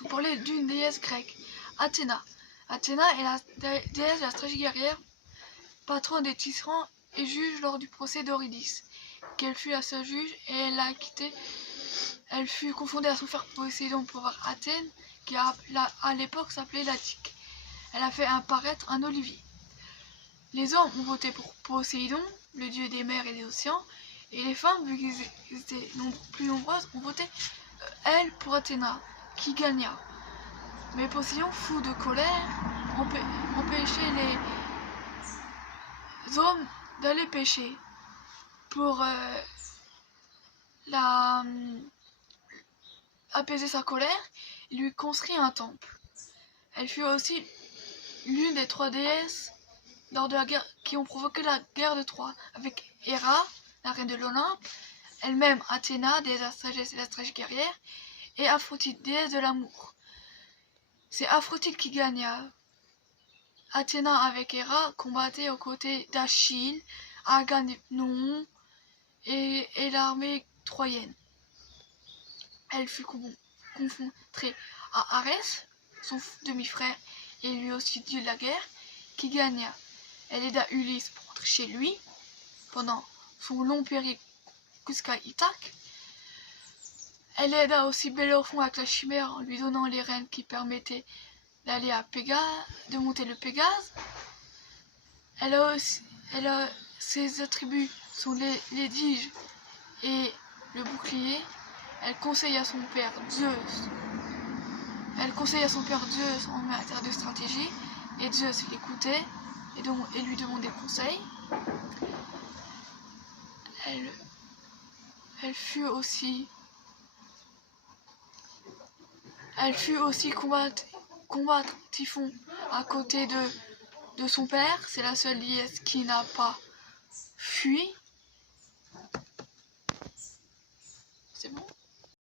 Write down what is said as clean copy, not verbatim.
vous parler d'une déesse grecque, Athéna. Athéna est la déesse de la stratégie guerrière, patronne des tyrans et juge lors du procès d'Eurydice, qu'elle fut la seule juge et elle l'a acquittée. Elle fut confondée à son frère Poséidon pour Athènes, qui à l'époque s'appelait l'Attique. Elle a fait apparaître un olivier. Les hommes ont voté pour Poséidon, le dieu des mers et des océans, et les femmes, vu qu'elles étaient plus nombreuses, ont voté elle pour Athéna, qui gagna. Mais Poséidon, fou de colère, empêchait les hommes d'aller pêcher. Pour apaiser sa colère, il lui construit un temple. Elle fut aussi l'une des 3 déesses lors de la guerre qui ont provoqué la guerre de Troie, avec Héra, la reine de l'Olympe, elle-même Athéna, déesse de la sagesse et de la stratégie guerrière, et Aphrodite, déesse de l'amour. C'est Aphrodite qui gagna. Athéna avec Héra combattait aux côtés d'Achille, Agamemnon et l'armée troyenne. Elle fut confrontée à Arès, son demi-frère, et lui aussi dieu de la guerre, qui gagna. Elle aida Ulysse pour rentrer chez lui pendant son long périple jusqu'à Ithaque. Elle aida aussi Bellérophon avec la chimère en lui donnant les rênes qui permettaient d'aller à Pégase, de monter le Pégase. Ses attributs sont les diges et le bouclier. Elle conseille à son père Zeus. En matière de stratégie, et Zeus l'écoutait et lui demandait conseil. Elle fut aussi combattre Typhon à côté de son père. C'est la seule déesse qui n'a pas fui.